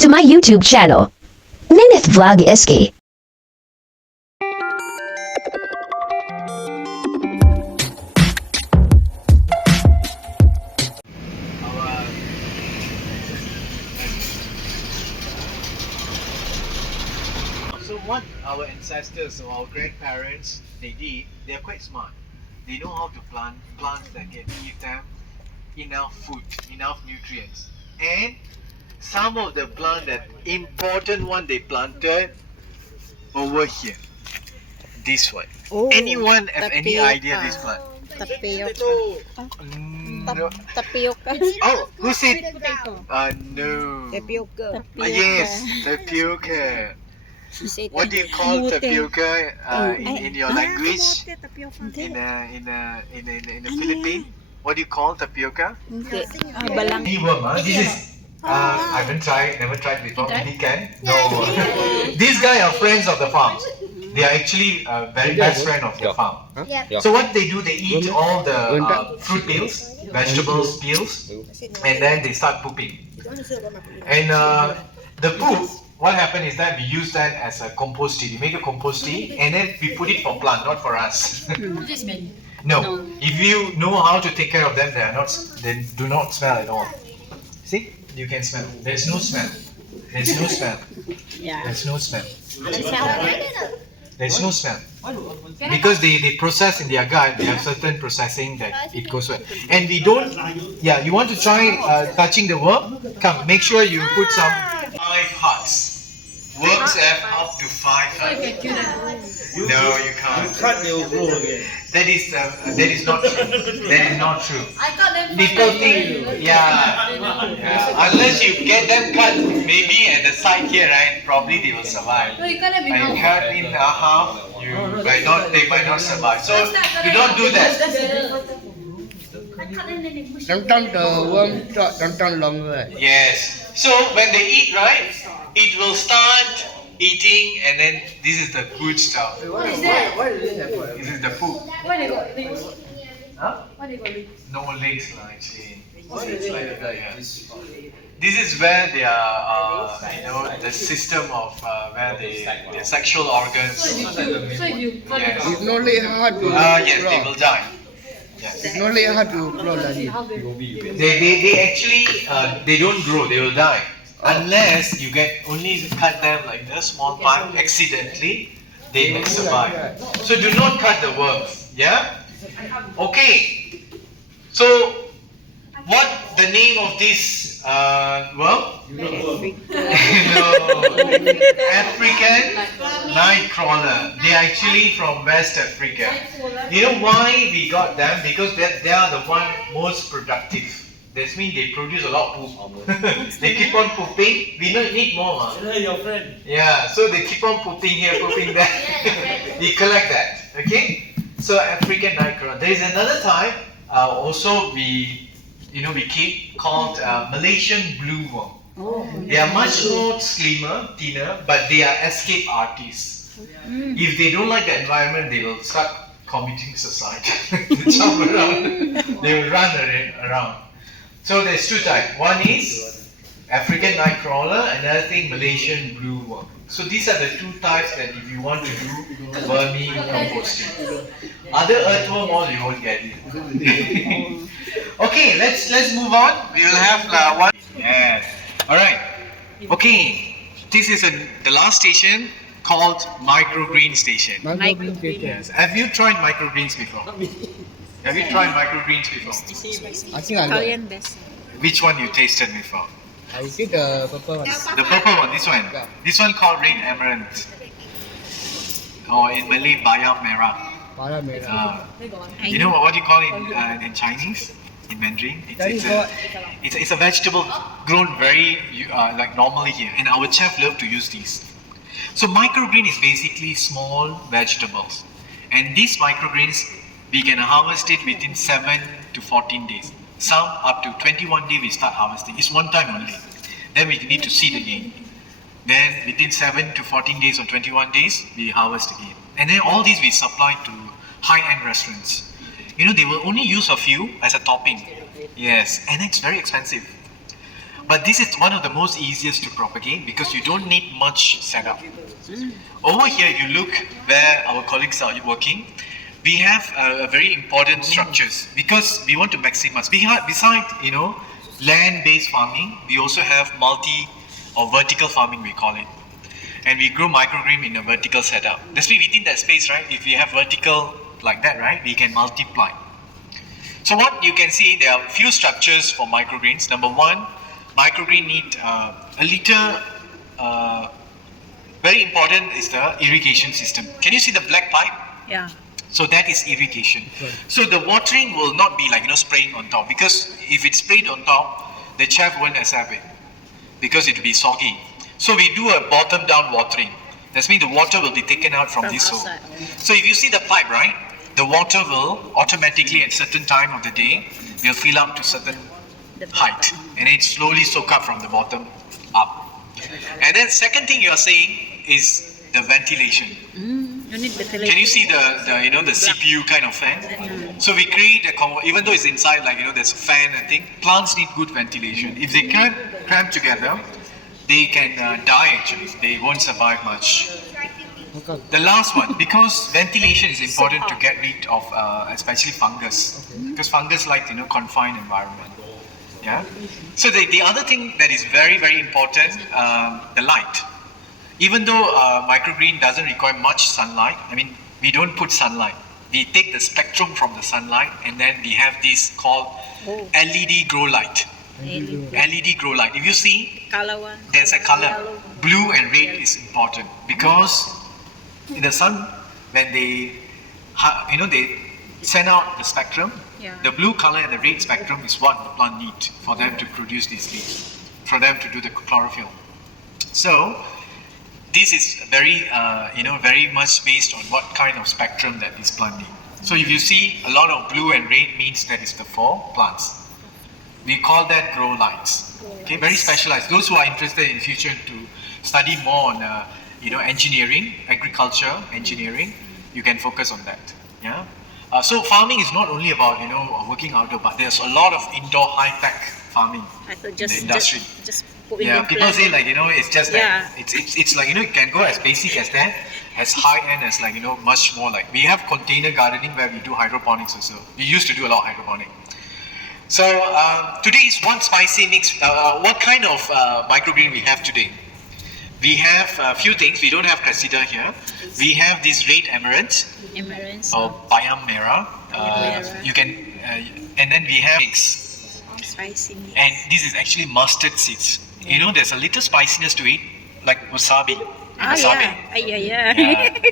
to my YouTube channel, Ninith Vlog SK. So what our ancestors or our grandparents they did, they are quite smart. They know how to plant plants that can give them enough food, enough nutrients. And some of the plant that important one they planted over here. This one. Oh, Anyone have any tapioca. idea this plant? Tapioca. No. Tapioca. Oh, who said? No. Tapioca. Yes, tapioca. She said What do you call kamote. tapioca in your language? Hindi. In the Philippines, what do you call tapioca? Hindi. Balang. Worm, huh? This is. I haven't tried, never tried before. Maybe can. No. These guys are friends of the farm. They are actually very best friend of the farm. So what they do, they eat all the fruit peels, vegetables peels, and then they start pooping. And the poop, what happened is that we use that as a compost tea. We make a compost tea and then we put it for plant, not for us. No. If you know how to take care of them, they do not smell at all. See? You can smell. There's no smell. There's no smell. Yeah. There's no smell. There's no smell. Because they process in their gut, they have certain processing that it goes well. And we don't, yeah, you want to try touching the worm? Come, make sure you put some 5 hearts. Worms have up to 5 hearts. No, you can't. Cut, they will grow again. That is not true. That is not true. People think, yeah. Unless you get them cut, maybe at the side here, right? Probably they will survive. And cut in half, they might not survive. So do not do that. Sometimes the worm short, sometimes longer. Yes. So when they eat, right, it will start eating, and then this is the good stuff. What is that? Why does it happen? This is the poop. Why they got legs? Huh? Why they got legs? No legs, actually. It's like that, yeah. This is where they are, the system of where their sexual organs. So if you cut Yes. It's not really hard to Yes, they will grow. die. Yes. It's not really hard to grow like this. They actually they don't grow, they will die. Unless you get only cut them like this, small part accidentally, they may survive. So do not cut the worms. Yeah? Okay. So what the name of this worm? No. African night crawler. They are actually from West Africa. You know why we got them? Because they are the one most productive. That means they produce a lot of poop. They keep on pooping. We don't need more. Huh? Your friend. Yeah, so they keep on pooping here, pooping there. We collect that. Okay? So African night crawler. There is another type. Also we keep called Malaysian blue worm. They are much more slimmer, thinner, but they are escape artists. If they don't like the environment, they will start committing suicide. They jump around. They will run around. So there's 2 types. One is African night crawler, another thing Malaysian blue worm. So these are the 2 types that if you want to do vermicomposting. Other earthworm, all you won't get it. Okay, let's move on. We will have one. Yeah. All right. Okay. This is the last station called Microgreen station. Yes. Have you tried microgreens before? Have you tried microgreens before? I think I got. Korean best. Which one you tasted before? I did the purple one. The purple one, this one. Yeah. This one called red amaranth. Or in Malay, bayam merah. Para merah. You know what you call it in Chinese? In Mandarin? It's a vegetable grown very like normally here. And our chef love to use these. So microgreen is basically small vegetables. And these microgreens, we can harvest it within 7 to 14 days. Some up to 21 days we start harvesting. It's one time only. Then we need to seed again. Then within 7 to 14 days or 21 days, we harvest again. And then all these we supply to high-end restaurants. They will only use a few as a topping. Yes, and it's very expensive. But this is one of the most easiest to propagate because you don't need much setup. Over here, you look where our colleagues are working. We have very important structures because we want to maximize. Beside, land-based farming, we also have multi or vertical farming, we call it. And we grow microgreen in a vertical setup. That's why within that space, right? If we have vertical like that, right, we can multiply. So what you can see, there are a few structures for microgreens. Number one, microgreen need a little. Very important is the irrigation system. Can you see the black pipe? Yeah. So that is irrigation. So the watering will not be like spraying on top, because if it's sprayed on top, the chaff won't accept it because it will be soggy. So we do a bottom down watering. That means the water will be taken out from this hole. So if you see the pipe, right, the water will automatically at certain time of the day will fill up to certain height, and it slowly soak up from the bottom up. And then second thing you are saying is the ventilation. You need ventilation. Can you see the CPU kind of fan? So we create even though it's inside, there's a fan and thing. Plants need good ventilation. If they can't cram together, they can die actually. They won't survive much. The last one, because ventilation is important to get rid of especially fungus, because fungus like confined environment. Yeah. So the other thing that is very, very important, the light. Even though microgreen doesn't require much sunlight, we don't put sunlight. We take the spectrum from the sunlight, and then we have this called LED grow light. LED grow light. If you see, Color one. there's a color. Blue and red is important because in the sun, when they send out the spectrum, the blue color and the red spectrum is what the plant needs for them to produce these leaves, for them to do the chlorophyll. So this is very, very much based on what kind of spectrum that this plant needs. So if you see a lot of blue and red, means that is the for plants. We call that grow lights. Okay, very specialized. Those who are interested in future to study more on, engineering, agriculture, engineering, you can focus on that. Yeah. So farming is not only about working outdoor, but there's a lot of indoor high-tech farming in the industry. Just put in the People plant. say it's just that it's like it can go as basic as that, as high end as much more we have container gardening where we do hydroponics also. We used to do a lot of hydroponics. So today is one spicy mix. What kind of microgreen we have today? We have a few things. We don't have Cressida here. We have this red amaranth or bayam merah. You can, and then we have mix. Spicy mix. And this is actually mustard seeds. There's a little spiciness to it, like wasabi. Wasabi.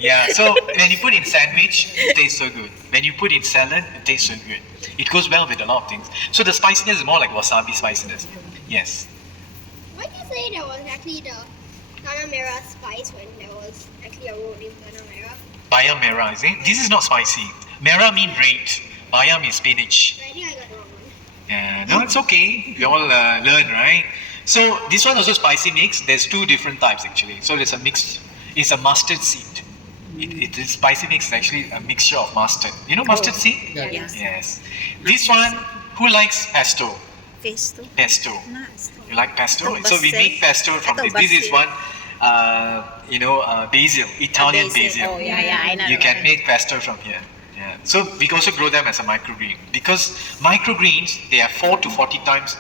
Yeah. So when you put in sandwich, it tastes so good. When you put in salad, it tastes so good. It goes well with a lot of things. So the spiciness is more like wasabi spiciness. Yes. Why do you say there was actually the Tanah Merah spice when there was actually a road named Tanah Merah? Bayam merah, is it? This is not spicy. Merah means red. Bayam is spinach. I think I got the wrong one. Yeah, no, it's okay. We all learn, right? So this one also spicy mix. There's two different types actually. So there's a mix. It's a mustard seed. It is spicy mix is actually a mixture of mustard. You know mustard seed? Yes. Yes. This one, who likes pesto? Pesto. Pesto. Nice. You like pesto? Atau So we basil. make pesto from Atau this. This is basil. one, basil, Italian basil. Oh yeah, I know. You can make pesto from here. Yeah. So we also grow them as a microgreen because microgreens, they are 4 to 40 times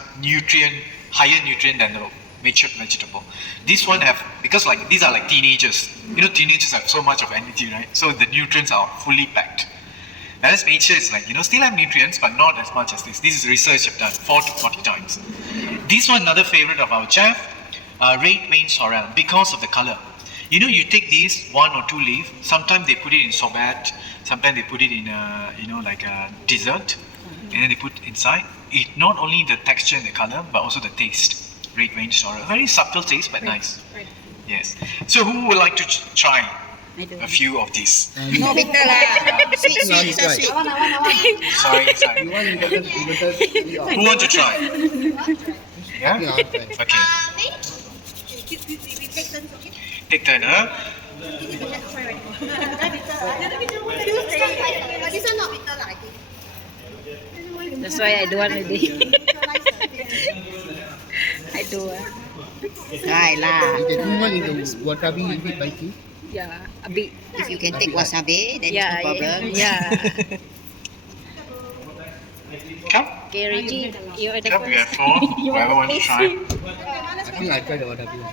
higher nutrient than the mature vegetable. This one have, because these are like teenagers. Teenagers have so much of energy, right? So the nutrients are fully packed. Whereas nature is still have nutrients, but not as much as this. This is research I've done, 4 to 40 times. This one, another favorite of our chef, red vein sorrel, because of the color. You take these 1 or 2 leaf, sometimes they put it in sorbet, sometimes they put it in like a dessert, and then they put inside. It not only the texture and the color, but also the taste. Red vein sorrel, very subtle taste, but nice. Yes. So who would like to try a few of these? No, bitter lah. Sweet, No, sweet, it's right. sweet. Sorry. You want you better Who want to try? Yeah? yeah, right. Okay. Maybe we take turns, okay? Take turn, huh? But this one not bitter lah, I think. That's why I don't want already. I do. Try lah. The new one is the wasabi is it spicy? Yeah, a bit. If you can take wasabi, then Yeah, no problem. yeah. Come. Okay, Reggie, you are the Come, we have first. 4. Whoever wants to try. I think I try the wasabi one.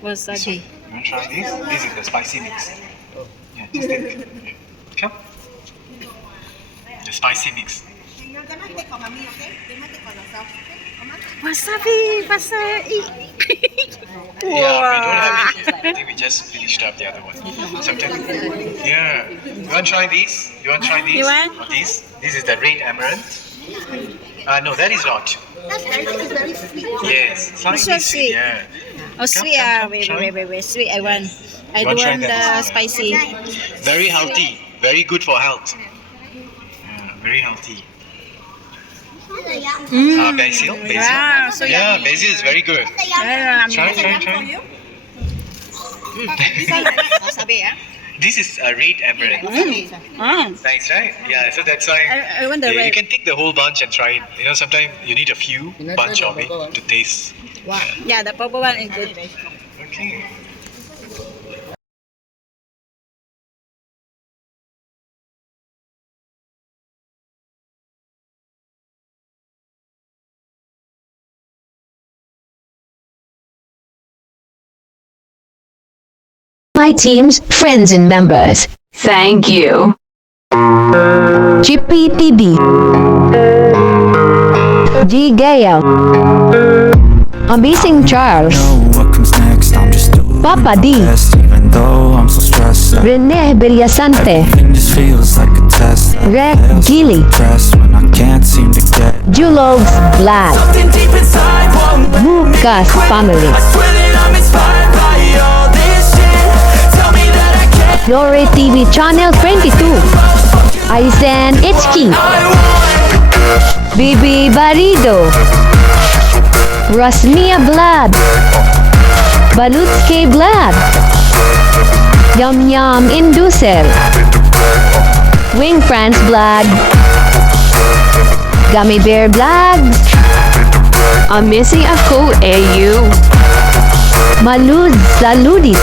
Wasabi. You want to try this? This is the spicy mix. Yeah, just take it. Come. The spicy mix. Wasabi, wasabi. Yeah, we don't have it yet. I think we just finished up the other one. Sometimes, yeah. You want to try these? You want to try these? You want? Or these? This is the red amaranth. No, that is not. That's very sweet. Yes, This slightly one sweet. Yeah. Oh, sweet come, ah. come, Wait, try. wait. Sweet, I want. I You don't want to try want the that? spicy. Very healthy. Very good for health. Yeah, very healthy. Basil. Wow, so Yeah, yummy. basil is very good. Yeah, Try. Wasabi, ah. This is a red amaranth. Nice, right? Yeah, so that's why I want the you red. can take the whole bunch and try it. You know, sometimes you need a few Can I bunch try of the it purple one? to taste. Yeah, the purple one is good. Okay. My team's friends and members. Thank you. Chippy TB. G. Gale. Amazing Charles. What comes next? I'm just doing Papa my D. best, even though I'm so stressed out. Rene Villasante. Everything just feels like a test. I Greg fail so Gilly. depressed when I can't seem to get Julogs Vlad. something deep inside won't let me Lucas quit. family. I swear that I'm inspired by all this shit. Tell me that I can't. Flore TV Channel 22. Aizen Ichki. Bibi Barido. Rasmia Vlad. Balutske Vlad. Yum Yum Inducer. Wing France Vlad. Gummy Bear Vlogs. I'm missing a cool AU. Malud Saludis.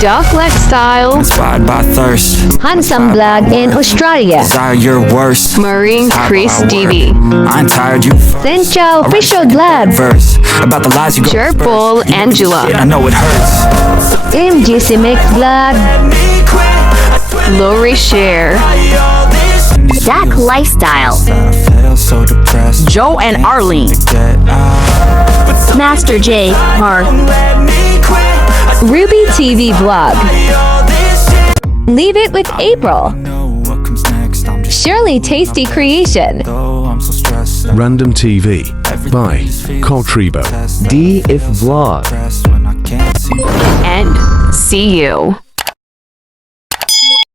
Dark Style. Inspired by thirst. Handsome Vlog in Australia. Desire your worst. Marine How Chris I work. TV. I ain't tired, you first. Senchao Alright, Official second, Vlog. third verse about the lies you go Sure, disperse. Paul, You know Angela. this shit, I know it hurts. MGC Mix Vlog. Me quit. I swear Lori Share. by all this Dak Lifestyle. that I feel so depressed. Joe and Arlene. Get out. But something Master J. Mark. won't let me quit. I swear Ruby TV Vlog. by all this shit. Leave It with April. Know what comes next. I'm just Shirley Tasty Creation. though I'm so stressed out. Random TV by Coltribo. D if Vlog. When I can't see And see you.